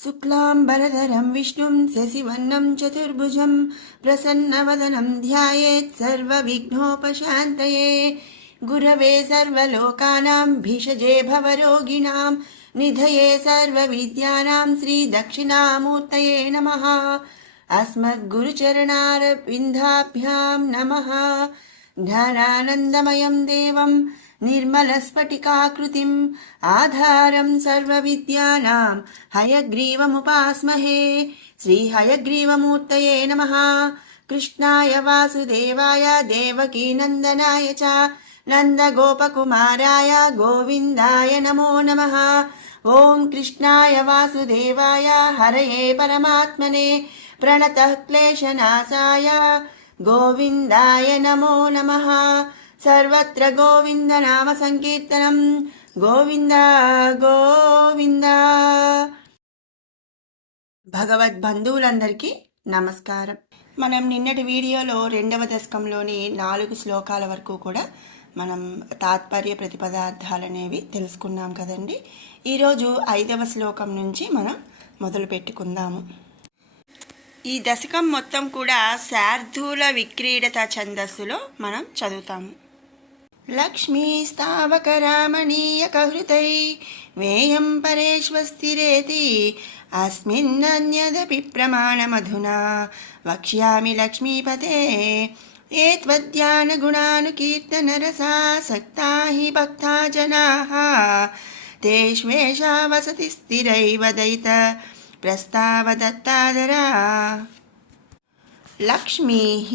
शुक्लाम्बरधरं विष्णुं शशिवर्णं चतुर्भुजं प्रसन्नवदनं ध्यायेत् सर्वविघ्नोपशान्तये। गुरवे सर्वलोकानां भिषजे भवरोगिणां निधये सर्वविद्यानां श्रीदक्षिणामूर्तये नमः। अस्मद्गुरुचरणारविन्दाभ्यां नमः। ध्यानानन्दमयं देवं निर्मलस्फटिकाकृतिम् आधारं सर्वविद्यानां हयग्रीवमुपास्महे। श्रीहयग्रीवमूर्तये नमः। कृष्णाय वासुदेवाय देवकीनन्दनाय च नन्दगोपकुमाराय गोविन्दाय नमो नमः। ॐ कृष्णाय वासुदेवाय हरये परमात्मने प्रणतः क्लेशनाशाय गोविन्दाय नमो नमः। सर्वत्र गोविंद नाम संकीर्तనం గోవింద గోవింద। భగవద్బంధువులందరికీ నమస్కారం। మనం నిన్నటి వీడియోలో 2వ దశకంలోని 4 శ్లోకాల వరకు కూడా మనం తాత్పర్య ప్రతిపదార్థాలనేవి తెలుసుకున్నాం కదండి। ఈరోజు 5వ శ్లోకం నుంచి మనం మొదలు పెట్టుకుందాము। ఈ దశకం మొత్తం కూడా శార్దూల విక్రీడత ఛందస్సులో మనం చదువుతాము। लक्ष्मीस्तावकरामणीयकहृतै वेयं परेष्वस्थिरेति अस्मिन्नन्यदपि प्रमाणमधुना वक्ष्यामि लक्ष्मीपते। ये त्वद्ध्यानगुणानुकीर्तनरसासक्ता हि भक्ता जनाः तेष्वेषा वसति स्थिरैव दयित प्रस्तावदत्तादरा। लक्ष्मीः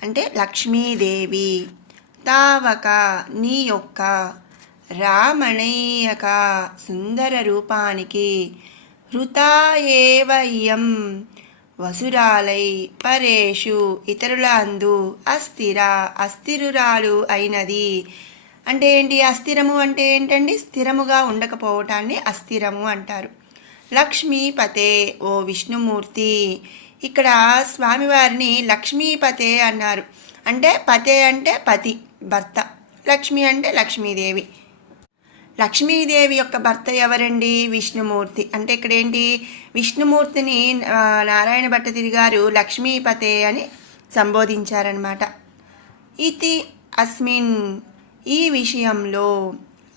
అంటే లక్ష్మీదేవి, తావక నీ యొక్క, రామణీయక సుందర రూపానికి, హృతాయేవయ్యం వసురాలై, పరేషు ఇతరుల అందు, అస్థిర అస్థిరురాలు అయినది। అంటే ఏంటి? అస్థిరము అంటే ఏంటండి? స్థిరముగా ఉండకపోవటాన్ని అస్థిరము అంటారు। లక్ష్మీపతే ఓ విష్ణుమూర్తి, ఇక్కడ స్వామివారిని లక్ష్మీపతే అన్నారు। అంటే పతే అంటే పతి, భర్త, లక్ష్మి అంటే లక్ష్మీదేవి। లక్ష్మీదేవి యొక్క భర్త ఎవరండి? విష్ణుమూర్తి। అంటే ఇక్కడ ఏంటి? విష్ణుమూర్తిని నారాయణ భట్టతిరి గారు లక్ష్మీపతే అని సంబోధించారనమాట। ఇతి అస్మిన్ ఈ విషయంలో,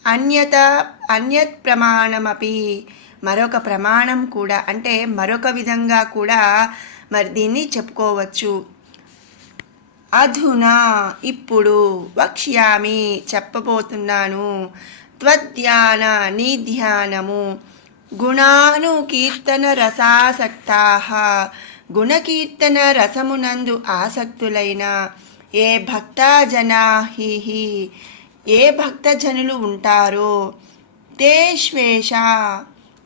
అన్యత్ ప్రమాణమపి మరొక ప్రమాణం కూడా, అంటే మరొక విధంగా కూడా మరి దీన్ని చెప్పుకోవచ్చు। అధునా ఇప్పుడు, వక్ష్యామి చెప్పబోతున్నాను, త్వధ్యాన నీ ధ్యానము, గుణానుకీర్తన రసాసక్తాః గుణకీర్తన రసమునందు ఆసక్తులైన, ఏ భక్తజనాః ఏ భక్తజనులు ఉంటారో, తేష్వేష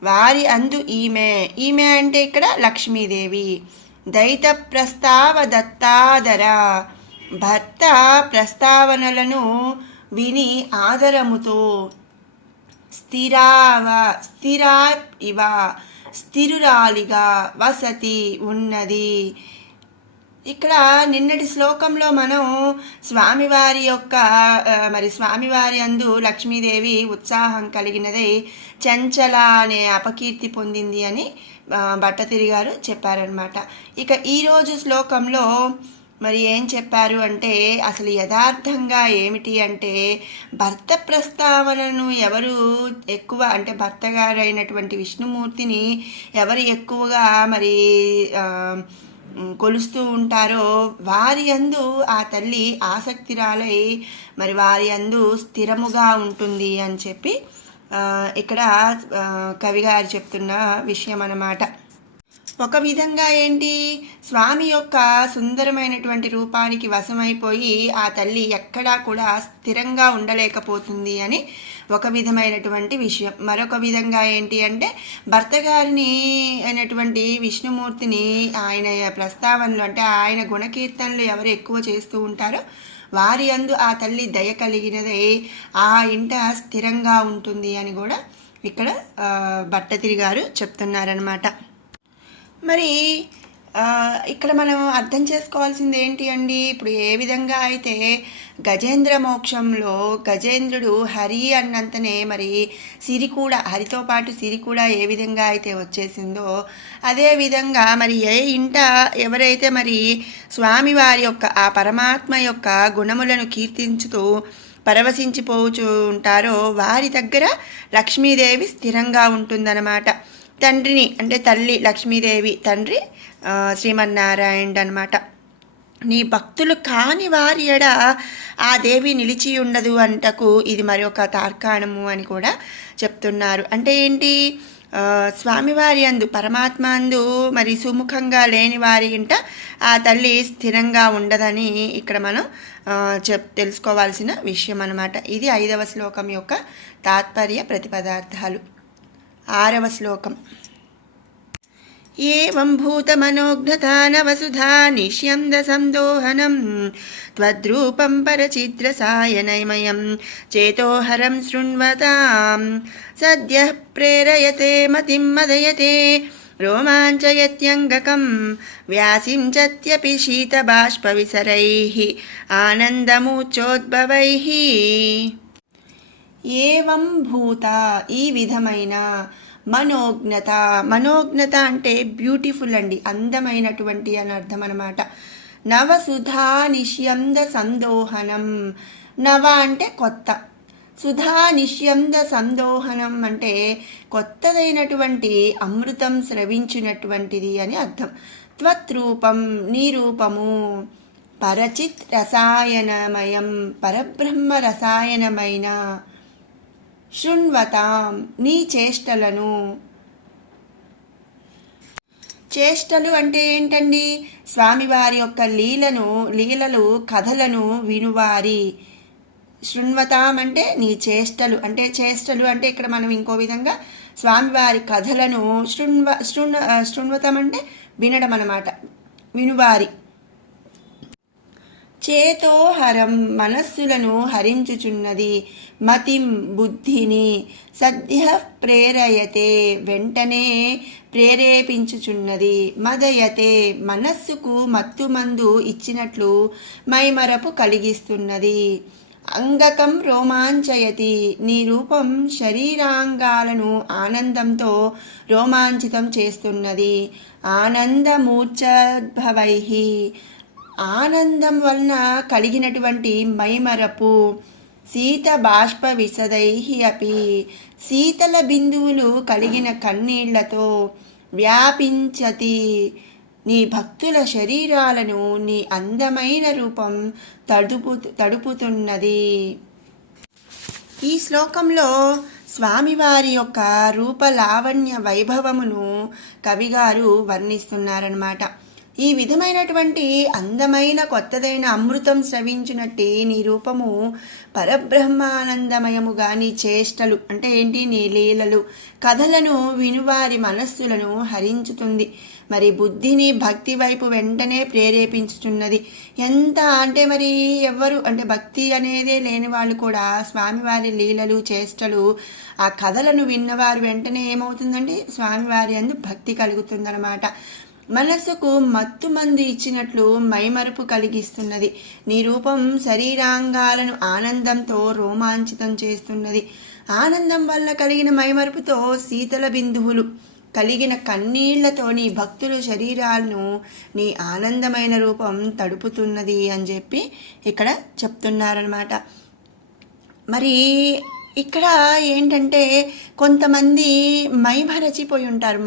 వారి అందు ఈమె అంటే ఇక్కడ లక్ష్మీదేవి, దైత ప్రస్తావ దత్తాదర భర్త ప్రస్తావనలను విని ఆదరముతో, స్థిరా ఇవ స్థిరురాలిగా, వసతి ఉన్నది। ఇక్కడ నిన్నటి శ్లోకంలో మనం స్వామివారి యొక్క స్వామివారి అందు లక్ష్మీదేవి ఉత్సాహం కలిగినదై చంచల అనే అపకీర్తి పొందింది అని భట్టతిరి గారు చెప్పారనమాట। ఇక ఈరోజు శ్లోకంలో మరి ఏం చెప్పారు అంటే, అసలు యథార్థంగా ఏమిటి అంటే, భర్త ప్రస్తావనను ఎవరు ఎక్కువ, అంటే భర్త గారైనటువంటి విష్ణుమూర్తిని ఎవరు ఎక్కువగా మరి కొలుస్తూ ఉంటారో వారి యందు ఆ తల్లి ఆసక్తిరాలై మరి వారి యందు స్థిరముగా ఉంటుంది అని చెప్పి ఇక్కడ కవిగారు చెప్తున్న విషయం అన్నమాట। ఒక విధంగా ఏంటి, స్వామి యొక్క సుందరమైనటువంటి రూపానికి వశమైపోయి ఆ తల్లి ఎక్కడా కూడా స్థిరంగా ఉండలేకపోతుంది అని ఒక విధమైనటువంటి విషయం। మరొక విధంగా ఏంటి అంటే, భర్త గారిని అయినటువంటి విష్ణుమూర్తిని ఆయన ప్రస్తావనలు, అంటే ఆయన గుణకీర్తనలు ఎవరు ఎక్కువ చేస్తూ ఉంటారో వారి యందు ఆ తల్లి దయ కలిగినదే ఆ ఇంట స్థిరంగా ఉంటుంది అని కూడా ఇక్కడ భట్టతిరి గారు చెప్తున్నారనమాట। మరి ఇక్కడ మనం అర్థం చేసుకోవాల్సింది ఏంటి అండి, ఇప్పుడు ఏ విధంగా అయితే గజేంద్ర మోక్షంలో గజేంద్రుడు హరి అన్నంతనే మరి సిరి కూడా, హరితో పాటు సిరి కూడా ఏ విధంగా అయితే వచ్చేసిందో అదే విధంగా మరి ఏ ఇంట ఎవరైతే మరి స్వామివారి యొక్క ఆ పరమాత్మ యొక్క గుణములను కీర్తించుతూ పరవశించిపోతూ ఉంటారో వారి దగ్గర లక్ష్మీదేవి స్థిరంగా ఉంటుందన్నమాట. తండ్రిని అంటే తల్లి లక్ష్మీదేవి, తండ్రి శ్రీమన్నారాయణుడు అనమాట. నీ భక్తులు కాని వారి ఎడ ఆ దేవి నిలిచి ఉండదు అంటకు ఇది మరి ఒక తార్కాణము అని కూడా చెప్తున్నారు. అంటే ఏంటి, స్వామివారి అందు పరమాత్మ అందు మరి సుముఖంగా లేని వారి ఇంట ఆ తల్లి స్థిరంగా ఉండదని ఇక్కడ మనం తెలుసుకోవాల్సిన విషయం అన్నమాట. ఇది 5వ శ్లోకం యొక్క తాత్పర్య ప్రతిపదార్థాలు. 6వ శ్లోకం. ఏవం భూతమనోఘ్నతా నవసుధా నిశ్యంద సందోహనం త్వద్రూపం పరచిద్రసాయనైమయం చేతోహరం శృణ్వతాం సద్యః ప్రేరయతే మతిం మదయతే రోమాంచయత్యంగకం వ్యాసించత్యపి శీతబాష్పవిసరైః ఆనందమూచోద్భవైః. ఏవం భూత ఈ విధమైన, మనోజ్ఞత, మనోజ్ఞత అంటే బ్యూటిఫుల్ అండి, అందమైనటువంటి అని అర్థం అనమాట. నవసుధా నిశ్యంద సందోహనం, నవ అంటే కొత్త, సుధా నిశ్యంద సందోహనం అంటే కొత్తదైనటువంటి అమృతం స్రవించినటువంటిది అని అర్థం. త్వత్రూపం నీ రూపము, పరచిత్ రసాయనమయం పరబ్రహ్మ రసాయనమైన, శృణ్వతాం నీ చేష్టలను. చేష్టలు అంటే ఏంటండి, స్వామివారి యొక్క లీలలు కథలను వినువారి. శృణ్వతాం అంటే నీ చేష్టలు, అంటే చేష్టలు అంటే ఇక్కడ మనం ఇంకో విధంగా స్వామివారి కథలను శృణ్వతం అంటే వినడం అన్నమాట, వినువారి. చేతోహరం మనస్సులను హరించుచున్నది, మతిం బుద్ధిని, సద్య ప్రేరయతే వెంటనే ప్రేరేపించుచున్నది, మదయతే మనస్సుకు మత్తుమందు ఇచ్చినట్లు మైమరపు కలిగిస్తున్నది, అంగకం రోమాంచయతి నీ రూపం శరీరాంగాలను ఆనందంతో రోమాంచితం చేస్తున్నది, ఆనందమూర్ఛద్భవైః ఆనందం వలన కలిగినటువంటి మైమరపు, శీత బాష్ప విశదైః అపి శీతల బిందువులు కలిగిన కన్నీళ్లతో, వ్యాపించతి నీ భక్తుల శరీరాలను నీ అందమైన రూపం తడుపుతున్నది. ఈ శ్లోకంలో స్వామివారి యొక్క రూపలావణ్య వైభవమును కవిగారు వర్ణిస్తున్నారన్నమాట. ఈ విధమైనటువంటి అందమైన కొత్తదైన అమృతం స్రవించినట్టు నీ రూపము పరబ్రహ్మానందమయముగా, నీ చేష్టలు అంటే ఏంటి, నీ లీలలు కథలను వినువారి మనస్సులను హరించుతుంది, మరి బుద్ధిని భక్తి వైపు వెంటనే ప్రేరేపించుతున్నది. ఎంత అంటే మరి ఎవ్వరు అంటే భక్తి అనేదే లేని వాళ్ళు కూడా స్వామివారి లీలలు చేష్టలు ఆ కథలను విన్నవారు వెంటనే ఏమవుతుందండి, స్వామివారి అందు భక్తి కలుగుతుందన్నమాట. మనస్సుకు మత్తుమందు ఇచ్చినట్లు మైమరుపు కలిగిస్తున్నది, నీ రూపం శరీరాంగాలను ఆనందంతో రోమాంచితం చేస్తున్నది, ఆనందం వల్ల కలిగిన మైమరుపుతో శీతల బిందువులు కలిగిన కన్నీళ్లతో నీ భక్తుల శరీరాలను నీ ఆనందమైన రూపం తడుపుతున్నది అని చెప్పి ఇక్కడ చెప్తున్నారనమాట. మరి ఇక్కడ ఏంటంటే కొంతమంది మైమరచిపోయి ఉంటారు,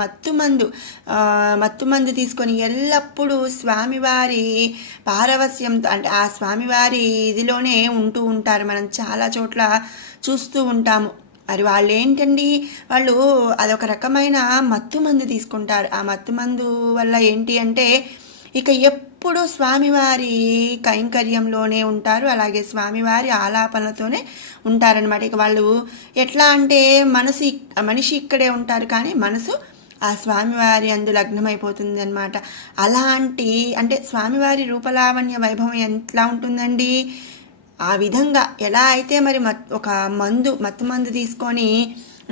మత్తుమందు తీసుకొని ఎల్లప్పుడూ స్వామివారి పారవస్యంతో అంటే ఆ స్వామివారి ఇదిలోనే ఉంటూ ఉంటారు. మనం చాలా చోట్ల చూస్తూ ఉంటాము. మరి వాళ్ళు ఏంటండి, వాళ్ళు అదొక రకమైన మత్తుమందు తీసుకుంటారు. ఆ మత్తుమందు వల్ల ఏంటి అంటే ఇక ఎప్పుడు స్వామివారి కైంకర్యంలోనే ఉంటారు, అలాగే స్వామివారి ఆలాపనలతోనే ఉంటారనమాట. ఇక వాళ్ళు ఎట్లా అంటే మనిషి ఇక్కడే ఉంటారు కానీ మనసు ఆ స్వామివారి అందు లగ్నమైపోతుంది అనమాట. అలాంటి అంటే స్వామివారి రూపలావణ్య వైభవం ఎట్లా ఉంటుందండి, ఆ విధంగా ఎలా అయితే మరి ఒక మత్తు మందు తీసుకొని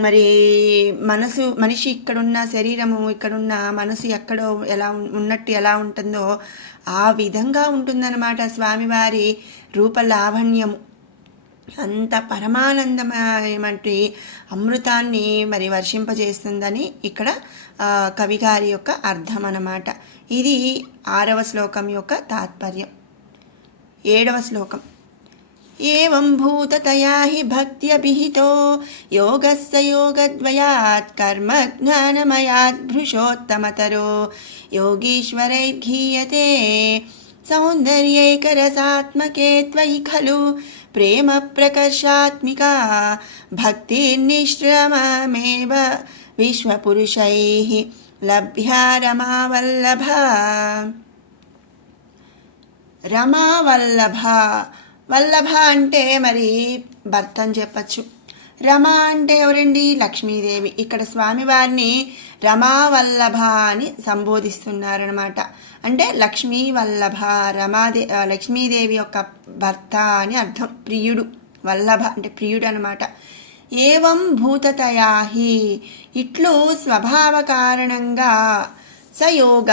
మరి మనిషి ఇక్కడున్న శరీరము ఇక్కడున్న మనసు ఎక్కడో ఉన్నట్టు ఎలా ఉంటుందో ఆ విధంగా ఉంటుందన్నమాట స్వామివారి రూపలావణ్యము. అంత పరమానందమయమంటి అమృతాన్ని మరి వర్షింపజేస్తుందని ఇక్కడ కవిగారి యొక్క అర్థం అన్నమాట. ఇది 6వ శ్లోకం యొక్క తాత్పర్యం. 7వ శ్లోకం. ఏవం భూతతయా హి భక్త్యభిహితో యోగస్య యోగద్వయాత్ కర్మ జ్ఞానమయాద్ భృశోత్తమతరో యోగీశ్వరైర్ఘీయతే సౌందర్యైకరసాత్మకే త్వయి ఖలు ప్రేమ ప్రకర్షాత్మికా భక్తిర్నిశ్రమమేవ విశ్వపురుషైః లభ్యా రమావల్లభ. రమావల్లభ, వల్లభ అంటే మరి భర్త అని చెప్పచ్చు. రమ అంటే ఎవరండి? లక్ష్మీదేవి. ఇక్కడ స్వామివారిని రమావల్లభ అని సంబోధిస్తున్నారనమాట. అంటే లక్ష్మీ వల్లభ, లక్ష్మీదేవి యొక్క భర్త అని అర్థం. ప్రియుడు, వల్లభ అంటే ప్రియుడు అనమాట. ఏవం భూతతయాహి, ఇట్లు స్వభావ కారణంగా సయోగ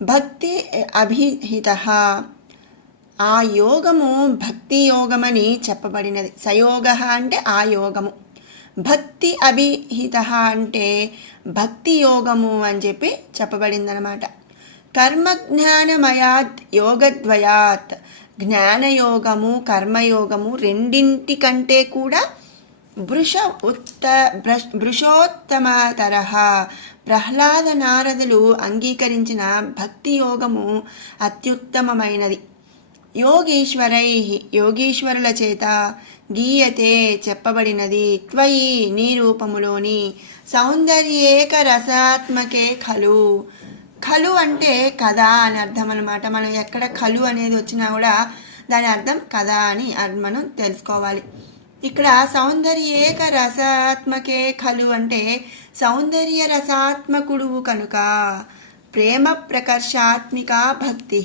భక్తి అభిహిత, ఆ యోగము భక్తి యోగమని చెప్పబడినది. సయోగ అంటే ఆ యోగము, భక్తి అభిహిత అంటే భక్తి యోగము అని చెప్పి చెప్పబడిందనమాట. కర్మజ్ఞానమయాత్ యోగద్వయాత్, జ్ఞానయోగము కర్మయోగము రెండింటికంటే కూడా వృషోత్తమతర ప్రహ్లాద నారదులు అంగీకరించిన భక్తి యోగము అత్యుత్తమమైనది. యోగీశ్వరై, యోగీశ్వరుల చేత గీయతే చెప్పబడినది. త్వయి నీ రూపములోని సౌందర్యేక రసాత్మకే ఖలు. ఖలు అంటే కదా అని అర్థం అనమాట. మనం ఎక్కడ ఖలు అనేది వచ్చినా కూడా దాని అర్థం కదా అని మనం తెలుసుకోవాలి. ఇక్కడ సౌందర్యేక రసాత్మకే ఖలు అంటే సౌందర్య రసాత్మకుడు కనుక ప్రేమ ప్రకర్షాత్మిక భక్తి,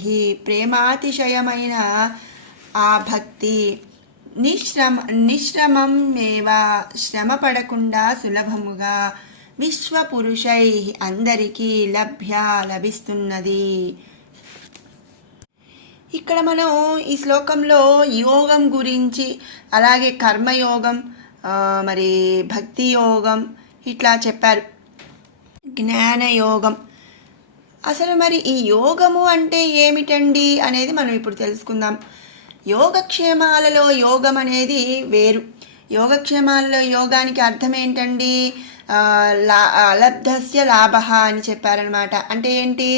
ప్రేమాతిశయమైన ఆ భక్తి నిశ్రమమేవ శ్రమ పడకుండా సులభముగా విశ్వపురుషై అందరికీ లభిస్తున్నది. ఇక్కడ మనం ఈ శ్లోకంలో యోగం గురించి, అలాగే కర్మయోగం, మరి భక్తి యోగం ఇట్లా చెప్పారు. జ్ఞానయోగం, అసలు మరి ఈ యోగము అంటే ఏమిటండి అనేది మనం ఇప్పుడు తెలుసుకుందాం. యోగక్షేమాలలో యోగం అనేది వేరు. యోగక్షేమాలలో యోగానికి అర్థం ఏంటండి? లబ్ధస్య లాభ అని చెప్పారనమాట. అంటే ఏంటి?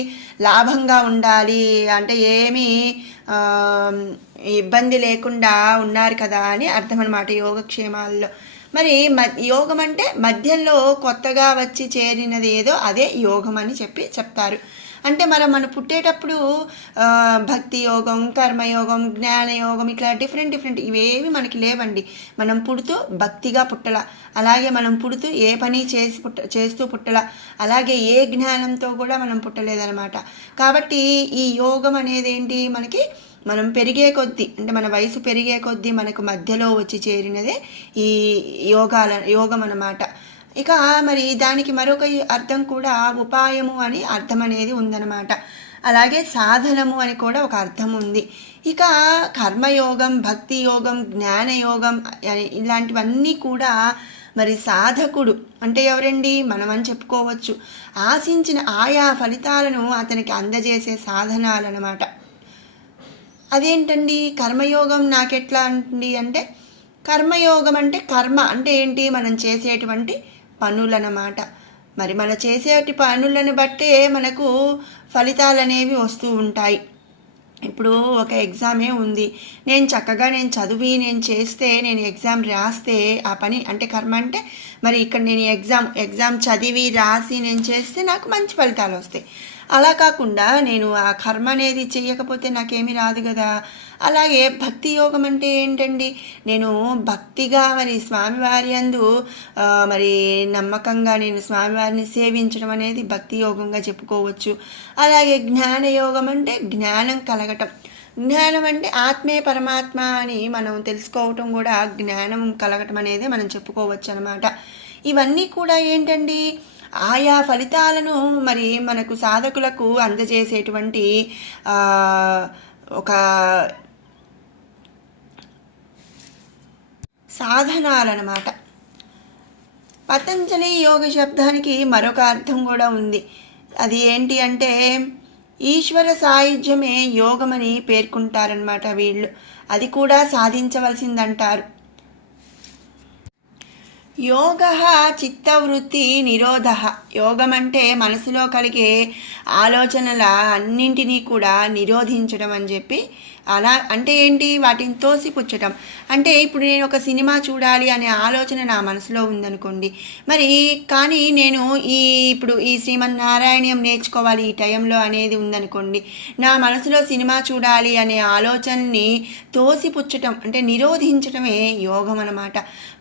లాభంగా ఉండాలి అంటే ఏమీ ఇబ్బంది లేకుండా ఉన్నారు కదా అని అర్థం అనమాట యోగక్షేమాల్లో. మరి యోగం అంటే మధ్యలో కొత్తగా వచ్చి చేరినది ఏదో అదే యోగం అని చెప్తారు. అంటే మనం పుట్టేటప్పుడు భక్తి యోగం, కర్మయోగం, జ్ఞానయోగం ఇట్లా డిఫరెంట్ ఇవేవి మనకి లేవండి. మనం పుడుతూ భక్తిగా పుట్టల, అలాగే మనం పుడుతూ ఏ పని చేస్తూ పుట్టల, అలాగే ఏ జ్ఞానంతో కూడా మనం పుట్టలేదనమాట. కాబట్టి ఈ యోగం అనేది ఏంటి? మనం పెరిగే కొద్దీ, అంటే మన వయసు పెరిగే కొద్దీ మనకు మధ్యలో వచ్చి చేరినదే ఈ యోగం అన్నమాట. ఇక మరి దానికి మరొక అర్థం కూడా ఉపాయము అని అర్థం అనేది ఉందన్నమాట. అలాగే సాధనము అని కూడా ఒక అర్థం ఉంది. ఇక కర్మయోగం, భక్తి యోగం, జ్ఞానయోగం ఇలాంటివన్నీ కూడా మరి సాధకుడు అంటే ఎవరండి? మనం అని చెప్పుకోవచ్చు. ఆశించిన ఆయా ఫలితాలను అతనికి అందజేసే సాధనాలన్నమాట. అదేంటండి కర్మయోగం నాకెట్లా అండి అంటే, కర్మయోగం అంటే కర్మ అంటే ఏంటి? మనం చేసేటువంటి పనులన్నమాట. మరి మనం చేసేటి పనులను బట్టే మనకు ఫలితాలు అనేవి వస్తూ ఉంటాయి. ఇప్పుడు ఒక ఎగ్జామే ఉంది, నేను చక్కగా చదివి చేస్తే, నేను ఎగ్జామ్ రాస్తే ఆ పని అంటే కర్మ. అంటే మరి ఇక్కడ నేను ఎగ్జామ్ చదివి రాసి చేస్తే నాకు మంచి ఫలితాలు వస్తాయి. అలా కాకుండా నేను ఆ కర్మ అనేది చేయకపోతే నాకేమీ రాదు కదా. అలాగే భక్తి యోగం అంటే ఏంటండి? నేను భక్తిగా మరి స్వామివారి యందు మరి నమ్మకంగా నేను స్వామివారిని సేవించడం అనేది భక్తి యోగంగా చెప్పుకోవచ్చు. అలాగే జ్ఞానయోగం అంటే జ్ఞానం కలగటం. జ్ఞానం అంటే ఆత్మే పరమాత్మ అని మనం తెలుసుకోవటం కూడా జ్ఞానం కలగటం అనేది మనం చెప్పుకోవచ్చు అనమాట. ఇవన్నీ కూడా ఏంటండి, ఆయా ఫలితాలను మరి మనకు సాధకులకు అందజేసేటువంటి ఒక సాధనాలన్నమాట. పతంజలి యోగ శబ్దానికి మరొక అర్థం కూడా ఉంది. అది ఏంటి అంటే ఈశ్వర సాయుధ్యమే యోగమని పేర్కొంటారనమాట వీళ్ళు. అది కూడా సాధించవలసిందంటారు. యోగ చిత్తవృత్తి నిరోధ. యోగం అంటే మనసులో కలిగే ఆలోచనల అన్నింటినీ కూడా నిరోధించడం అని చెప్పి. అలా అంటే ఏంటి, వాటిని తోసిపుచ్చటం. అంటే ఇప్పుడు నేను ఒక సినిమా చూడాలి అనే ఆలోచన నా మనసులో ఉందనుకోండి, మరి కానీ నేను ఇప్పుడు ఈ శ్రీమన్నారాయణ్యం నేర్చుకోవాలి ఈ టైంలో అనేది ఉందనుకోండి, నా మనసులో సినిమా చూడాలి అనే ఆలోచనని తోసిపుచ్చటం అంటే నిరోధించటమే యోగం అన్నమాట.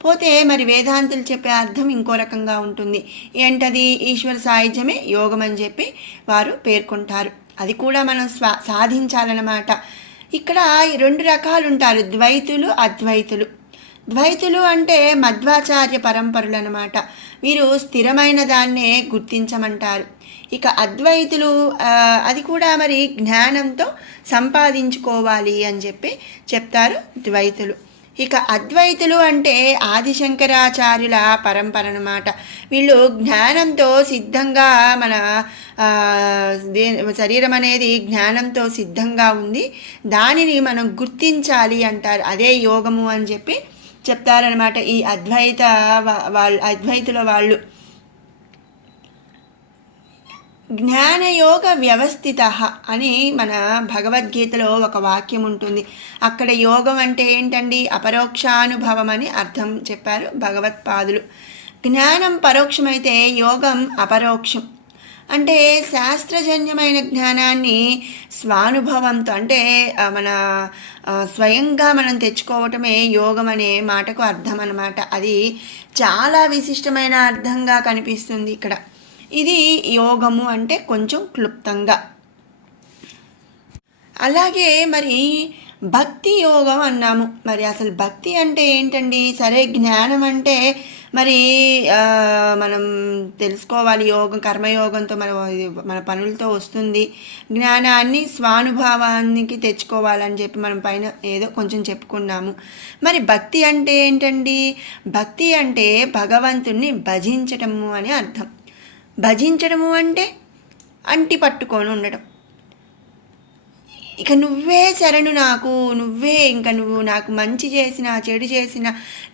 పోతే మరి వేదాంతులు చెప్పే అర్థం ఇంకో రకంగా ఉంటుంది. ఏంటది, ఈశ్వర సాయుధ్యమే యోగం అని చెప్పి వారు పేర్కొంటారు. అది కూడా మనం సాధించాలన్నమాట. ఇక్కడ 2 రకాలు ఉంటారు, ద్వైతులు అద్వైతులు. ద్వైతులు అంటే మధ్వాచార్య పరంపరులు అన్నమాట. వీరు స్థిరమైన దాన్నే గుర్తించమంటారు. ఇక అద్వైతులు అది కూడా మరి జ్ఞానంతో సంపాదించుకోవాలి అని చెప్పి చెప్తారు ద్వైతులు. ఇక అద్వైతులు అంటే ఆదిశంకరాచార్యుల పరంపర అన్నమాట. వీళ్ళు జ్ఞానంతో సిద్ధంగా మన శరీరం అనేది జ్ఞానంతో సిద్ధంగా ఉంది, దానిని మనం గుర్తించాలి అంటారు. అదే యోగము అని చెప్పి చెప్తారనమాట ఈ అద్వైతుల వాళ్ళు. జ్ఞానయోగ వ్యవస్థిత అని మన భగవద్గీతలో ఒక వాక్యం ఉంటుంది. అక్కడ యోగం అంటే ఏంటండి, అపరోక్షానుభవం అని అర్థం చెప్పారు భగవత్పాదులు. జ్ఞానం పరోక్షమైతే యోగం అపరోక్షం. అంటే శాస్త్రజన్యమైన జ్ఞానాన్ని స్వానుభవంతో అంటే మన స్వయంగా మనం తెచ్చుకోవటమే యోగం అనే మాటకు అర్థం అన్నమాట. అది చాలా విశిష్టమైన అర్థంగా కనిపిస్తుంది ఇక్కడ. ఇది యోగము అంటే కొంచెం క్లుప్తంగా. అలాగే మరి భక్తి యోగం అన్నాము. మరి అసలు భక్తి అంటే ఏంటండి? సరే, జ్ఞానం అంటే మరి మనం తెలుసుకోవాలి, యోగం కర్మయోగంతో మన పనులతో వస్తుంది. జ్ఞానాన్ని స్వానుభవానికి తెచ్చుకోవాలని చెప్పి మనం పైన ఏదో కొంచెం చెప్పుకున్నాము. మరి భక్తి అంటే ఏంటండి? భక్తి అంటే భగవంతుణ్ణి భజించటము అని అర్థం. భజించడము అంటే అంటి పట్టుకొని ఉండడం. ఇక నువ్వే శరణు నాకు, నువ్వే ఇంకా నువ్వు నాకు మంచి చేసినా చెడు చేసినా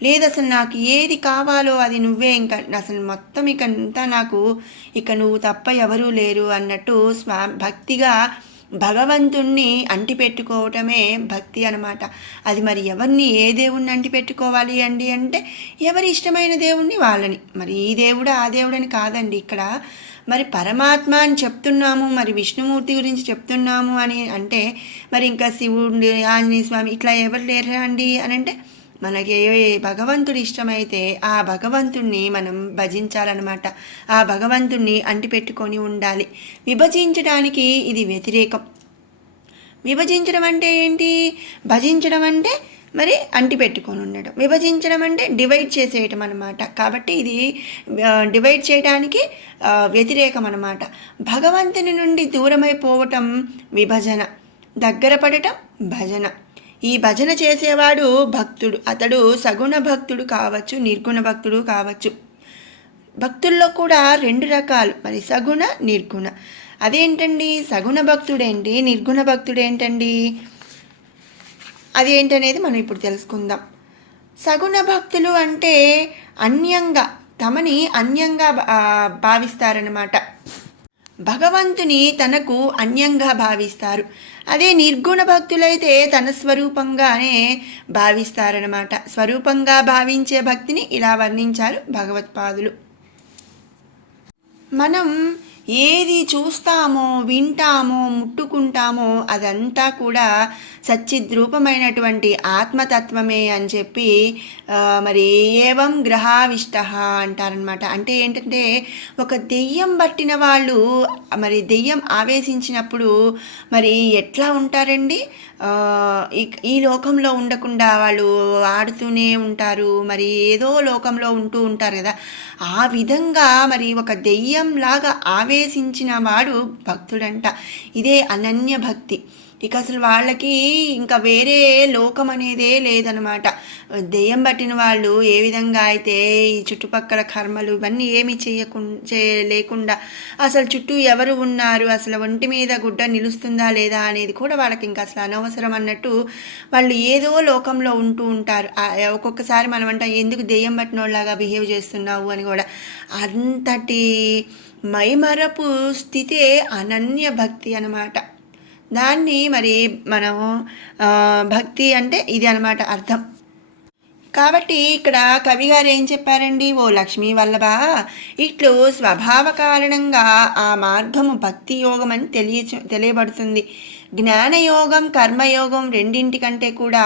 లేదు, అసలు నాకు ఏది కావాలో అది నువ్వే, ఇంకా అసలు మొత్తం ఇక అంతా నాకు, ఇక నువ్వు తప్ప ఎవరూ లేరు అన్నట్టు భక్తిగా భగవంతుణ్ణి అంటిపెట్టుకోవటమే భక్తి అనమాట. అది మరి ఎవరిని ఏ దేవుణ్ణి అంటిపెట్టుకోవాలి అండి అంటే ఎవరి ఇష్టమైన దేవుణ్ణి వాళ్ళని. మరి ఈ దేవుడు ఆ దేవుడని కాదండి. ఇక్కడ మరి పరమాత్మ అని చెప్తున్నాము, మరి విష్ణుమూర్తి గురించి చెప్తున్నాము అని అంటే మరి ఇంకా శివుడు, ఆంజనేయ స్వామి ఇట్లా ఎవరు లేరా అండి అని అంటే మనకి ఏ భగవంతుడు ఇష్టమైతే ఆ భగవంతుణ్ణి మనం భజించాలన్నమాట. ఆ భగవంతుణ్ణి అంటిపెట్టుకొని ఉండాలి. విభజించడానికి ఇది వ్యతిరేకం. విభజించడం అంటే ఏంటి? భజించడం అంటే మరి అంటిపెట్టుకొని ఉండడం, విభజించడం అంటే డివైడ్ చేసేయటం అన్నమాట. కాబట్టి ఇది డివైడ్ చేయడానికి వ్యతిరేకం అన్నమాట. భగవంతుని నుండి దూరమైపోవటం విభజన, దగ్గర పడటం భజన. ఈ భజన చేసేవాడు భక్తుడు. అతడు సగుణ భక్తుడు కావచ్చు, నిర్గుణ భక్తుడు కావచ్చు. భక్తుల్లో కూడా 2 రకాలు, మరి సగుణ నిర్గుణ. అదేంటండి? సగుణ భక్తుడేంటి, నిర్గుణ భక్తుడేంటండి? అదేంటనేది మనం ఇప్పుడు తెలుసుకుందాం. సగుణ భక్తులు అంటే అన్యంగా, తమని అన్యంగా భావిస్తారన్నమాట. భగవంతుని తనకు అన్యంగా భావిస్తారు. అదే నిర్గుణ భక్తులైతే తన స్వరూపంగానే భావిస్తారనమాట. స్వరూపంగా భావించే భక్తిని ఇలా వర్ణించారు భగవత్పాదులు. మనం ఏది చూస్తామో వింటామో ముట్టుకుంటామో అదంతా కూడా సచ్చిద్రూపమైనటువంటి ఆత్మతత్వమే అని చెప్పి మరి ఏవం గ్రహావిష్ట అంటారనమాట. అంటే ఏంటంటే ఒక దెయ్యం పట్టిన వాళ్ళు మరి దెయ్యం ఆవేశించినప్పుడు మరి ఎట్లా ఉంటారండి, ఈ లోకంలో ఉండకుండా వాళ్ళు ఆడుతూనే ఉంటారు, మరి ఏదో లోకంలో ఉంటూ ఉంటారు కదా. ఆ విధంగా మరి ఒక దెయ్యంలాగా ఆవేశించిన వాడు భక్తుడంట. ఇదే అనన్య భక్తి. ఇక అసలు వాళ్ళకి ఇంకా వేరే లోకం అనేదే లేదనమాట. దెయ్యం పట్టిన వాళ్ళు ఏ విధంగా అయితే ఈ చుట్టుపక్కల కర్మలు ఇవన్నీ ఏమీ లేకుండా అసలు చుట్టూ ఎవరు ఉన్నారు, అసలు ఒంటి మీద గుడ్డ నిలుస్తుందా లేదా అనేది కూడా వాళ్ళకి ఇంకా అసలు అనవసరం అన్నట్టు వాళ్ళు ఏదో లోకంలో ఉంటూ ఉంటారు. ఒక్కొక్కసారి మనం అంట ఎందుకు దెయ్యం పట్టిన వాళ్ళలాగా బిహేవ్ చేస్తున్నావు అని కూడా. అంతటి మైమరపు స్థితే అనన్య భక్తి అనమాట. దాన్ని మరి మనం భక్తి అంటే ఇది అనమాట అర్థం. కాబట్టి ఇక్కడ కవిగారు ఏం చెప్పారండి, ఓ లక్ష్మీ వల్లభ, ఇట్లు స్వభావ కారణంగా ఆ మార్గము భక్తి యోగం అని తెలియబడుతుంది. జ్ఞానయోగం కర్మయోగం రెండింటికంటే కూడా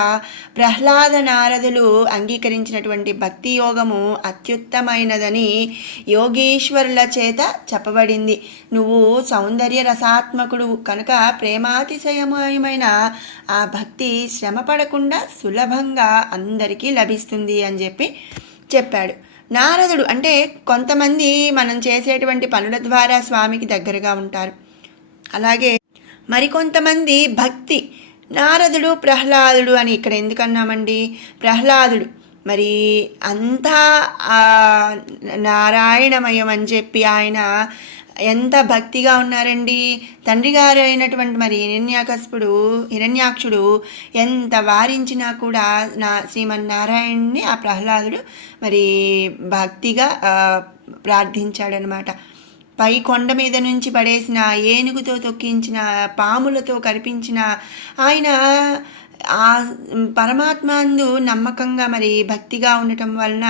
ప్రహ్లాద నారదులు అంగీకరించినటువంటి భక్తి యోగము అత్యుత్తమైనదని యోగీశ్వరుల చేత చెప్పబడింది. నువ్వు సౌందర్య రసాత్మకుడు కనుక ప్రేమాతిశయమైన ఆ భక్తి శ్రమ పడకుండా సులభంగా అందరికీ లభిస్తుంది అని చెప్పాడు. నారదుడు అంటే కొంతమంది మనం చేసేటువంటి పనుల ద్వారా స్వామికి దగ్గరగా ఉంటారు. అలాగే మరికొంతమంది భక్తి. నారదుడు ప్రహ్లాదుడు అని ఇక్కడ ఎందుకన్నామండి, ప్రహ్లాదుడు మరి అంతా నారాయణమయం అని చెప్పి ఆయన ఎంత భక్తిగా ఉన్నారండి. తండ్రి గారు అయినటువంటి మరి హిరణ్యాక్షుడు ఎంత వారించినా కూడా శ్రీమన్నారాయణ్ణి ఆ ప్రహ్లాదుడు మరి భక్తిగా ప్రార్థించాడనమాట. పై కొండ మీద నుంచి పడేసిన, ఏనుగుతో తొక్కించిన, పాములతో కరిపించిన ఆయన ఆ పరమాత్మందు నమ్మకంగా మరి భక్తిగా ఉండటం వలన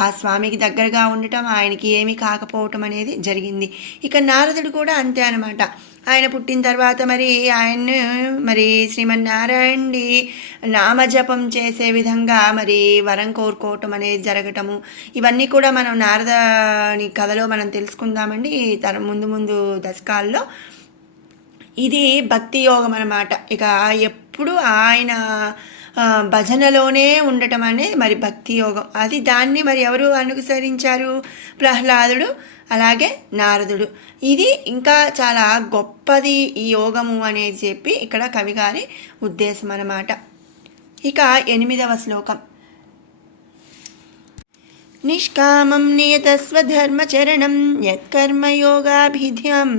ఆ స్వామికి దగ్గరగా ఉండటం, ఆయనకి ఏమీ కాకపోవటం అనేది జరిగింది. ఇక నారదుడు కూడా అంతే అనమాట. ఆయన పుట్టిన తర్వాత మరి ఆయన్ను మరి శ్రీమన్నారాయణుడి నామజపం చేసే విధంగా మరి వరం కోరుకోవటం అనేది జరగటము, ఇవన్నీ కూడా మనం నారదని కథలో మనం తెలుసుకుందామండి ముందు దశకాల్లో. ఇది భక్తి యోగం అన్నమాట. ఇక ఎప్పుడు ఆయన భజనలోనే ఉండటం అనేది మరి భక్తి యోగం. దాన్ని మరి ఎవరు అనుసరించారు, ప్రహ్లాదుడు అలాగే నారదుడు. ఇది ఇంకా చాలా గొప్పది ఈ యోగము అనేది చెప్పి ఇక్కడ కవిగారి ఉద్దేశం అన్నమాట. ఇక 8వ శ్లోకం. నిష్కామం నియతస్వధర్మచరణం యత్కర్మయోగాభిధ్యం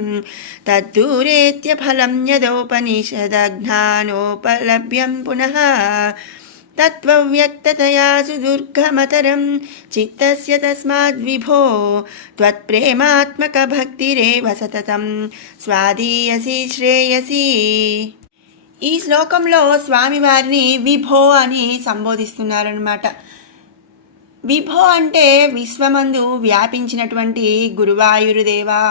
తద్దూరేత్య ఫలం యదోపనిషదజ్ఞానోపలభ్యం పునః తత్వవ్యక్తతయా సుదుర్గమతరం చిత్తస్య తస్మాద్విభో త్వత్ప్రేమాత్మక భక్తిరేవ సతతం స్వాదీయసి శ్రేయసి. ఈ శ్లోకంలో స్వామివారిని విభో అని సంబోధిస్తున్నారనమాట. విభో అంటే విశ్వమందు వ్యాపించినటువంటి గురువాయూరుదేవా.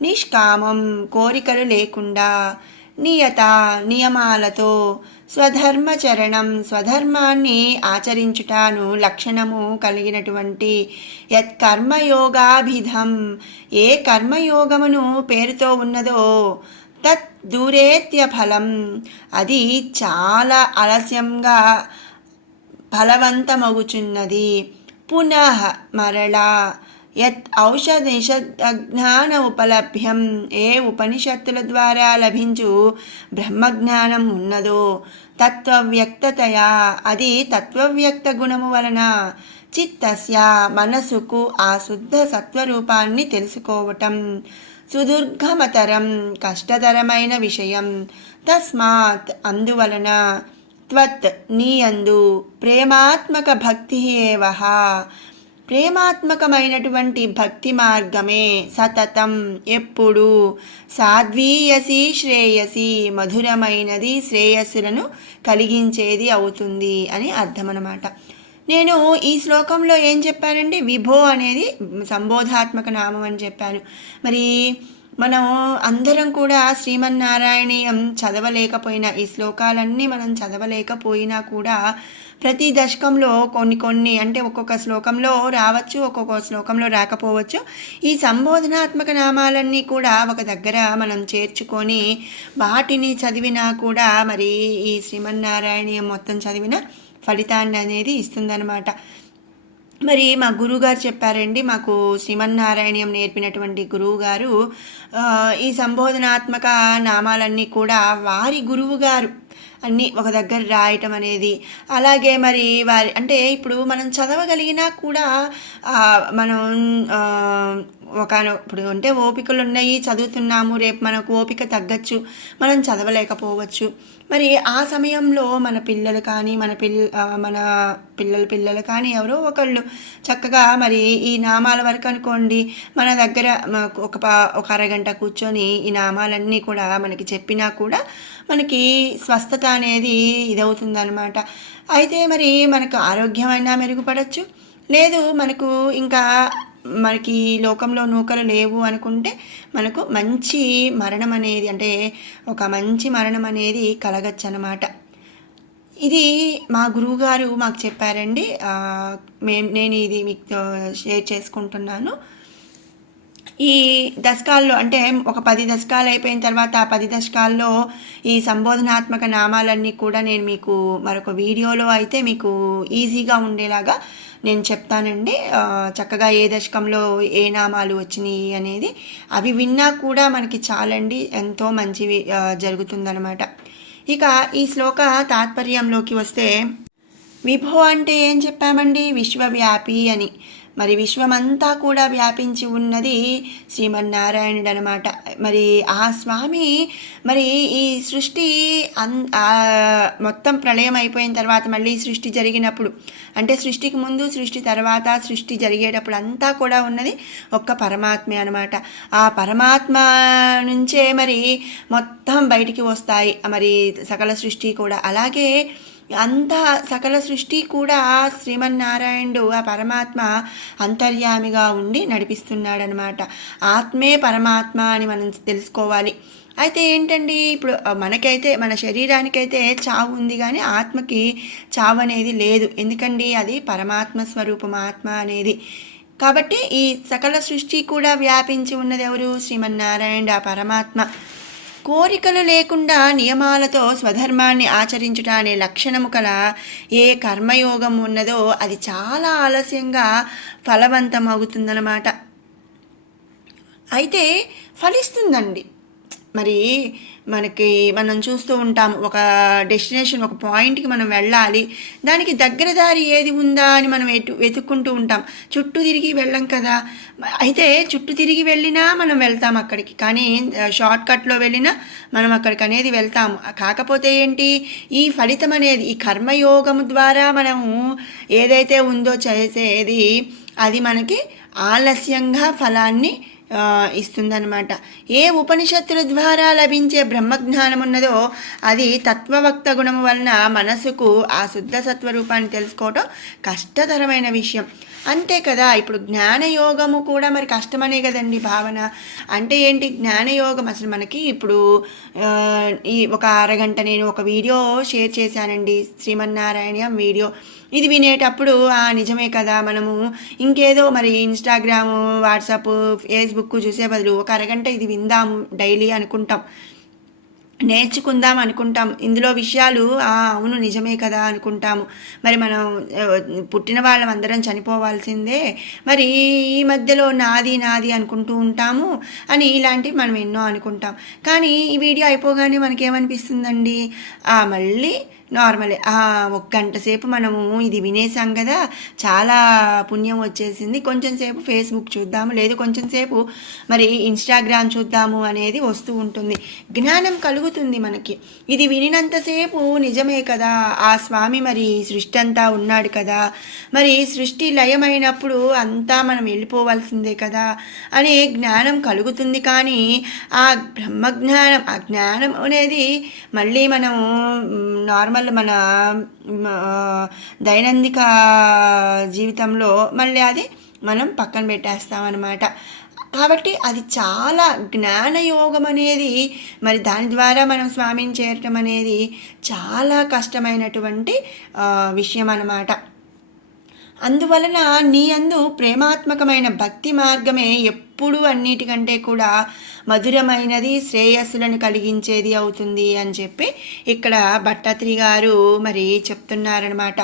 నిష్కామం కోరికలు లేకుండా, నియత నియమాలతో, స్వధర్మచరణం స్వధర్మాన్ని ఆచరించుటాను లక్షణము కలిగినటువంటి, యత్కర్మయోగాభిధం ఏ కర్మయోగమును పేరుతో ఉన్నదో, తత్ దూరేత్య ఫలం అది చాలా ఆలస్యంగా ఫలవంతమగుచున్నది, పునః మరలా, యత్ ఔషధిషజ్ఞాన ఉపలభ్యం ఏ ఉపనిషత్తుల ద్వారా లభించు బ్రహ్మజ్ఞానం ఉన్నదో, తత్వవ్యక్తతయా అది తత్వవ్యక్త గుణము వలన, చిత్తస్య మనసుకు ఆ శుద్ధ సత్వరూపాన్ని తెలుసుకోవటం, సుదుర్గమతరం కష్టతరమైన విషయం, తస్మాత్ అందువలన, త్వత్ నీయందు, ప్రేమాత్మక భక్తి ఏవహ ప్రేమాత్మకమైనటువంటి భక్తి మార్గమే, సతతం ఎప్పుడు, సాధ్వీయసి శ్రేయసి మధురమైనది శ్రేయస్సులను కలిగించేది అవుతుంది అని అర్థం అన్నమాట. నేను ఈ శ్లోకంలో ఏం చెప్పానంటే విభో అనేది సంబోధాత్మక నామం అని చెప్పాను. మరి మనం అందరం కూడా శ్రీమన్నారాయణీయం చదవలేకపోయినా, ఈ శ్లోకాలన్నీ మనం చదవలేకపోయినా కూడా ప్రతి దశకంలో కొన్ని అంటే ఒక్కొక్క శ్లోకంలో రావచ్చు, ఒక్కొక్క శ్లోకంలో రాకపోవచ్చు. ఈ సంబోధనాత్మక నామాలన్నీ కూడా ఒక దగ్గర మనం చేర్చుకొని వాటిని చదివినా కూడా మరి ఈ శ్రీమన్నారాయణీయం మొత్తం చదివిన ఫలితాన్ని అనేది ఇస్తుందన్నమాట. మరి మా గురువుగారు చెప్పారండి, మాకు శ్రీమన్నారాయణీయం నేర్పినటువంటి గురువుగారు ఈ సంబోధనాత్మక నామాలన్నీ కూడా వారి గురువుగారు అన్నీ ఒక దగ్గర రాయటం అనేది. అలాగే మరి వారి అంటే ఇప్పుడు మనం చదవగలిగినా కూడా మనం ఇప్పుడు అంటే ఓపికలు ఉన్నాయి, చదువుతున్నాము, రేపు మనకు ఓపిక తగ్గచ్చు, మనం చదవలేకపోవచ్చు. మరి ఆ సమయంలో మన పిల్లలు కానీ మన పిల్లలు కానీ ఎవరో ఒకళ్ళు చక్కగా మరి ఈ నామాల వరకు అనుకోండి మన దగ్గర ఒక అరగంట కూర్చొని ఈ నామాలన్నీ కూడా మనకి చెప్పినా కూడా మనకి స్వస్థత అనేది ఇదవుతుందన్నమాట. అయితే మరి మనకు ఆరోగ్యమైనా మెరుగుపడవచ్చు, లేదు మనకి లోకంలో నూకలు లేవు అనుకుంటే మనకు మంచి మరణం అనేది అంటే ఒక మంచి మరణం అనేది కలగచ్చు అన్నమాట. ఇది మా గురువుగారు మాకు చెప్పారండి. నేను ఇది మీకు షేర్ చేసుకుంటున్నాను. ఈ దశకాల్లో అంటే ఒక 10 దశకాలు అయిపోయిన తర్వాత ఆ 10 దశకాల్లో ఈ సంబోధనాత్మక నామాలన్నీ కూడా నేను మీకు మరొక వీడియోలో అయితే మీకు ఈజీగా ఉండేలాగా నేను చెప్తానండి. చక్కగా ఏ దశకంలో ఏ నామాలు వచ్చినాయి అనేది అవి విన్నా కూడా మనకి చాలండి, ఎంతో మంచివి జరుగుతుందన్నమాట. ఇక ఈ శ్లోక తాత్పర్యంలోకి వస్తే విభో అంటే ఏం చెప్పామండి, విశ్వవ్యాపి అని. మరి విశ్వమంతా కూడా వ్యాపించి ఉన్నది శ్రీమన్నారాయణుడు అనమాట. మరి ఆ స్వామి మరి ఈ సృష్టి మొత్తం ప్రళయం అయిపోయిన తర్వాత మళ్ళీ సృష్టి జరిగినప్పుడు అంటే సృష్టికి ముందు సృష్టి తర్వాత సృష్టి జరిగేటప్పుడు అంతా కూడా ఉన్నది ఒక్క పరమాత్మే అనమాట. ఆ పరమాత్మ నుంచే మరి మొత్తం బయటికి వస్తాయి మరి సకల సృష్టి కూడా. అలాగే అంతా సకల సృష్టి కూడా శ్రీమన్నారాయణుడు ఆ పరమాత్మ అంతర్యామిగా ఉండి నడిపిస్తున్నాడనమాట. ఆత్మే పరమాత్మ అని మనం తెలుసుకోవాలి. అయితే ఏంటండి, ఇప్పుడు మనకైతే మన శరీరానికైతే చావు ఉంది కానీ ఆత్మకి చావు అనేది లేదు. ఎందుకండి, అది పరమాత్మ స్వరూపం ఆత్మ అనేది. కాబట్టి ఈ సకల సృష్టి కూడా వ్యాపించి ఉన్నది ఎవరు, శ్రీమన్నారాయణుడు ఆ పరమాత్మ. కోరికలు లేకుండా నియమాలతో స్వధర్మాన్ని ఆచరించుట అనే లక్షణము కల ఏ కర్మయోగం ఉన్నదో అది చాలా ఆలస్యంగా ఫలవంతమవుతుందన్నమాట. అయితే ఫలిస్తుందండి. మరి మనం చూస్తూ ఉంటాం, ఒక డెస్టినేషన్ ఒక పాయింట్కి మనం వెళ్ళాలి, దానికి దగ్గర దారి ఏది ఉందా అని మనం వెతుక్కుంటూ ఉంటాం, చుట్టూ తిరిగి వెళ్ళం కదా. అయితే చుట్టూ తిరిగి వెళ్ళినా మనం వెళ్తాం అక్కడికి, కానీ షార్ట్ కట్లో వెళ్ళినా మనం అక్కడికి అనేది వెళ్తాము. కాకపోతే ఏంటి, ఈ ఫలితం అనేది ఈ కర్మయోగము ద్వారా మనము ఏదైతే ఉందో చేసేది అది మనకి ఆలస్యంగా ఫలాన్ని ఇస్తుందన్నమాట. ఏ ఉపనిషత్తుల ద్వారా లభించే బ్రహ్మజ్ఞానం ఉన్నదో అది తత్వవక్త గుణము వలన మనసుకు ఆ శుద్ధ సత్వరూపాన్ని తెలుసుకోవటం కష్టతరమైన విషయం. అంతే కదా. ఇప్పుడు జ్ఞానయోగము కూడా మరి కష్టమనే కదండి భావన. అంటే ఏంటి జ్ఞానయోగం, అసలు మనకి ఇప్పుడు ఈ ఒక అరగంట నేను ఒక వీడియో షేర్ చేశానండి, శ్రీమన్నారాయణ వీడియో. ఇది వినేటప్పుడు నిజమే కదా, మనము ఇంకేదో మరి ఇన్స్టాగ్రాము, వాట్సాప్, ఫేస్బుక్ చూసే బదులు ఒక అరగంట ఇది విందాము డైలీ అనుకుంటాం, నేర్చుకుందాం అనుకుంటాం. ఇందులో విషయాలు అవును నిజమే కదా అనుకుంటాము. మరి మనం పుట్టిన వాళ్ళం అందరం చనిపోవాల్సిందే, మరి ఈ మధ్యలో నాది నాది అనుకుంటూ ఉంటాము అని ఇలాంటివి మనం ఎన్నో అనుకుంటాం. కానీ ఈ వీడియో అయిపోగానే మనకేమనిపిస్తుందండి, మళ్ళీ నార్మలే, ఒక గంట సేపు మనము ఇది వినేసాం కదా, చాలా పుణ్యం వచ్చేసింది, కొంచెం సేపు ఫేస్బుక్ చూద్దాము, లేదు కొంచెం సేపు మరి ఇన్స్టాగ్రామ్ చూద్దాము అనేది వస్తూ ఉంటుంది. జ్ఞానం కలుగుతుంది మనకి. ఇది వినినంతసేపు నిజమే కదా, ఆ స్వామి మరి సృష్టి అంతా ఉన్నాడు కదా, మరి సృష్టి లయమైనప్పుడు అంతా మనం వెళ్ళిపోవాల్సిందే కదా అనే జ్ఞానం కలుగుతుంది. కానీ ఆ బ్రహ్మజ్ఞానం, ఆ జ్ఞానం అనేది మళ్ళీ మనము నార్మల్ నార్మల్ మన దైనందిక జీవితంలో మళ్ళీ అది మనం పక్కన పెట్టేస్తామన్నమాట. కాబట్టి అది చాలా జ్ఞానయోగం అనేది, మరి దాని ద్వారా మనం స్వామిని చేరటం అనేది చాలా కష్టమైనటువంటి విషయం అన్నమాట. అందువలన నీ అందు ప్రేమాత్మకమైన భక్తి మార్గమే ఎప్పుడూ అన్నిటికంటే కూడా మధురమైనది, శ్రేయస్సులను కలిగించేది అవుతుంది అని చెప్పి ఇక్కడ భట్టాత్రి గారు మరి చెప్తున్నారనమాట.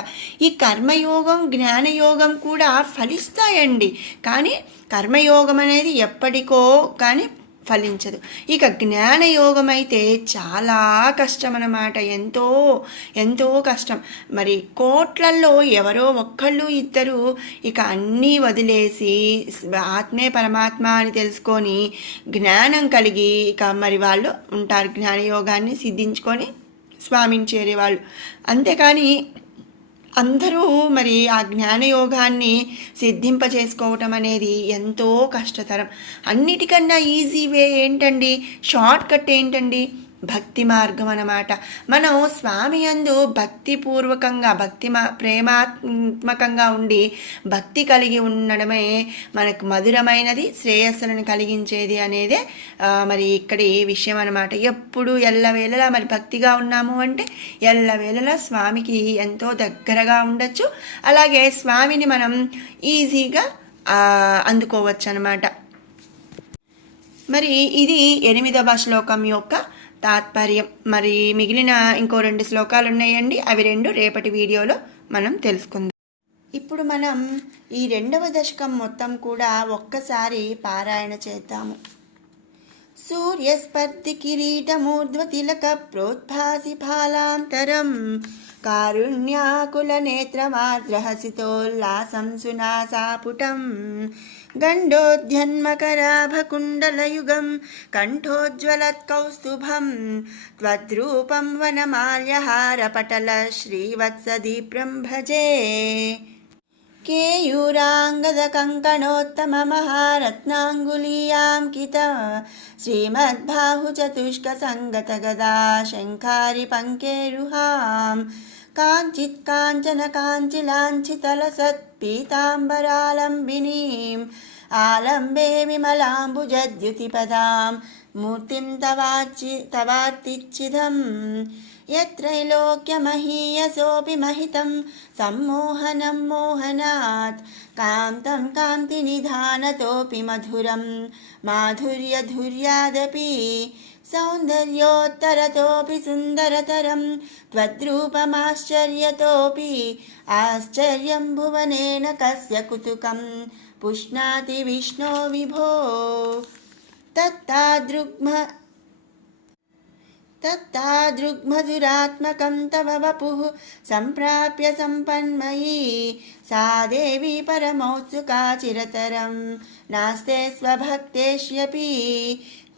ఈ కర్మయోగం, జ్ఞానయోగం కూడా ఫలిస్తాయండి, కానీ కర్మయోగం అనేది ఎప్పటికో కానీ ఫలించదు. ఇక జ్ఞానయోగం అయితే చాలా కష్టం అన్నమాట, ఎంతో ఎంతో కష్టం. మరి కోట్లల్లో ఎవరో ఒక్కళ్ళు ఇద్దరు ఇక అన్నీ వదిలేసి ఆత్మే పరమాత్మ అని తెలుసుకొని జ్ఞానం కలిగి ఇక మరి వాళ్ళు ఉంటారు, జ్ఞానయోగాన్ని సిద్ధించుకొని స్వామిని చేరేవాళ్ళు. అంతేకాని అందరూ మరి ఆ జ్ఞానయోగాన్ని సిద్ధింపచేసుకోవటం అనేది ఎంతో కష్టతరం. అన్నిటికన్నా ఈజీ వే ఏంటండి, షార్ట్ కట్ ఏంటండి, భక్తి మార్గం అన్నమాట. మనం స్వామి యందు భక్తిపూర్వకంగా ప్రేమాత్మకంగా ఉండి భక్తి కలిగి ఉండడమే మనకు మధురమైనది, శ్రేయస్సులను కలిగించేది అనేదే మరి ఇక్కడి విషయం అన్నమాట. ఎప్పుడు ఎల్లవేళలా మరి భక్తిగా ఉన్నాము అంటే ఎల్లవేళలా స్వామికి ఎంతో దగ్గరగా ఉండొచ్చు, అలాగే స్వామిని మనం ఈజీగా అందుకోవచ్చు అన్నమాట. మరి ఇది 8వ శ్లోకం యొక్క తాత్పర్యం. మరి మిగిలిన ఇంకో 2 శ్లోకాలు ఉన్నాయండి, అవి 2 రేపటి వీడియోలో మనం తెలుసుకుందాం. ఇప్పుడు మనం ఈ 2వ దశకం మొత్తం కూడా ఒక్కసారి పారాయణ చేద్దాము. సూర్యస్పర్ధి కిరీటమూర్ధ్వ తిలక ప్రోద్భాసి ఫాలాంతరం కారుణ్యాకుల నేత్రమాద్రహసితోల్లాసం సునాసాపుటం గండోద్యన్మకరాభకుండలయుగం కంఠోజ్వలత్కౌస్తుభం త్వద్రూపం వనమాల్యహారపటల శ్రీవత్సదీప్రం భజే. కేయూరాంగద కంకణోత్తమ మహారత్నాంగులీయాంకిత శ్రీమద్బాహు చతుష్క సంగత గదా శంఖారి పంకేరుహాం కాంచిత్ కాంచన కాంచిలాంఛితలసత్ పీతాంబరాలంబినీం ఆలంబే విమలాంబుజద్యుతిపదాం మూర్తిం తవార్తిచ్చిదం యత్రైలోక్యమహీయసోపి మహితం సమ్మోహనం మోహనాత్ కాంతం కాంతినిధానతోపి మధురం మాధుర్యధుర్యాదపి సౌందర్యోత్తరతోపి సుందరతరం త్వద్రూపమాశ్చర్యతోపి ఆశ్చర్యం భువనేన కస్య కుతుకం పుష్ణాతి విష్ణో విభో. తత్తాదృగ్మధురాత్మకం తవ వపుః సంప్రాప్య సంపన్మయీ సా దేవీ పరమౌత్సుకా చిరతరం నాస్తే స్వభక్తేష్యపి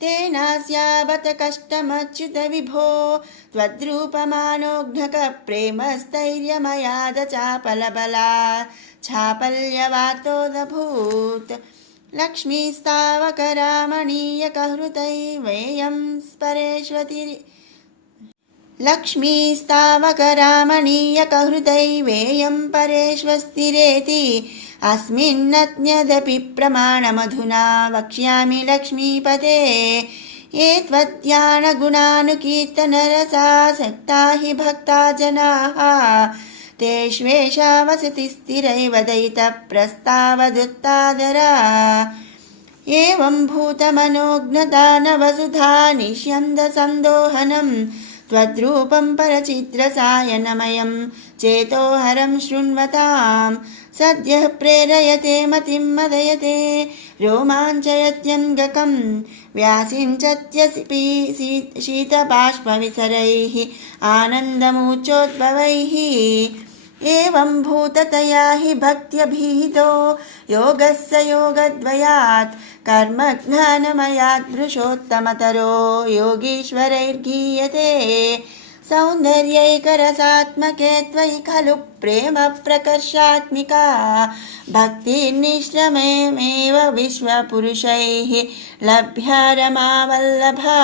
తేనాస్యాబత కష్టమచ్యుత విభో త్వద్రూపమానోఘ్నక ప్రేమస్థైర్యమయాద చాపలబలా చాపల్యవాతోదభూత్ లక్ష్మీస్తావకరామణీయకహృతైవేయం స్పరేష్వతి లక్ష్మీస్తావకరామణీయకహృతైవేయం పరేష్వస్తిరేతి అస్మిన్నజ్ఞదపి ప్రమాణమధునా వక్ష్యామి లక్ష్మీపతే. ఏ త్వద్ధ్యానగుణానుకీర్తనరసాసక్తా హి భక్తా జనాః తేష్వేషా వసతి స్థిరైవ దయిత ప్రస్తావదుత్తాదరా. ఏవం భూతమనోజ్ఞదానవసుధా నిష్యంద సందోహనం త్వద్రూపం పరచిద్రసాయనమయం చేతోహరం శృణ్వతాం సద్యః ప్రేరయతే మతిం మదయతే రోమాంచయత్యంగకం వ్యాసించత్యసి శీతబాష్పవిసరైః ఆనందమూచోద్భవైః. ఏవం భూతతయా హి భక్త్యభిహితో యోగస్య యోగద్వయాత్ కర్మజ్ఞానమయాత్ దృశోత్తమతరో యోగీశ్వరైర్గీయతే. సౌందర్యైకరసాత్మకే త్వయి ఖలు ప్రేమ ప్రకర్షాత్మికా భక్తిర్నిశ్రమేమేవ విశ్వపురుషైః లభ్యా రమావల్లభా.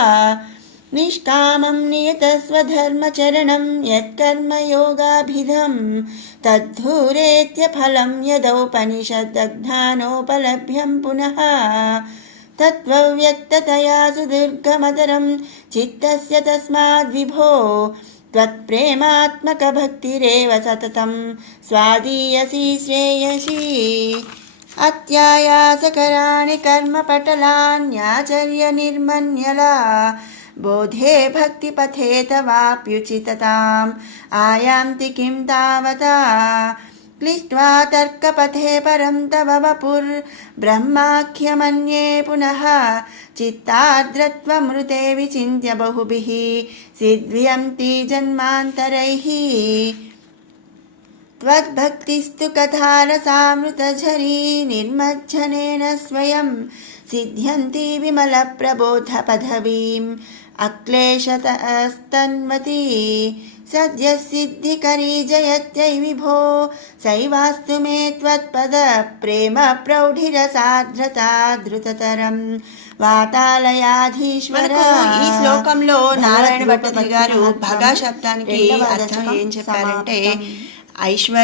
నిష్కామం నియతస్వధర్మచరణం యత్కర్మయోగాభిధం తద్ధూరేత్య ఫలం యదౌపనిషద్దగ్ధానోపలభ్యం పునః తత్వవ్యక్తతయా సుదుర్గమతరం చిత్తస్య తస్మాద్విభో త్వత్ప్రేమాత్మకభక్తిరేవ సతతం స్వాదీయసి శ్రేయసి. అత్యాయాసకరాణి కర్మపటలాన్యాచర్య నిర్మన్యలా బోధే భక్తిపథే తవాప్యుచితతాం ఆయాంతి కిం తావతా క్లిష్ట్వా తర్కపథే పరం తవ వపుర్బ్రహ్మాఖ్యమన్యే పునః చిత్తార్ద్రత్వమృతే విచింత్య బహుభిః సిద్ధ్యంతి జన్మాంతరైః. త్వద్భక్తిస్తు కథారసామృతఝరీ నిర్మజ్జనేన స్వయం సిద్ధ్యంతి విమలప్రబోధపదవీం అక్లేశతస్తన్వతి సద్యః సిద్ధికరీ జయత్యై విభో సైవాస్తు మే త్వత్పద ప్రేమ ప్రౌఢిరసార్ద్రతా ధృతతరం వాతాలయాధీశ్వర. ఈ శ్లోకంలో నారాయణ భట్టతిరి గారు భగా శబ్దానికి అర్థం ఏం చెప్పారంటే ఐశ్వర్య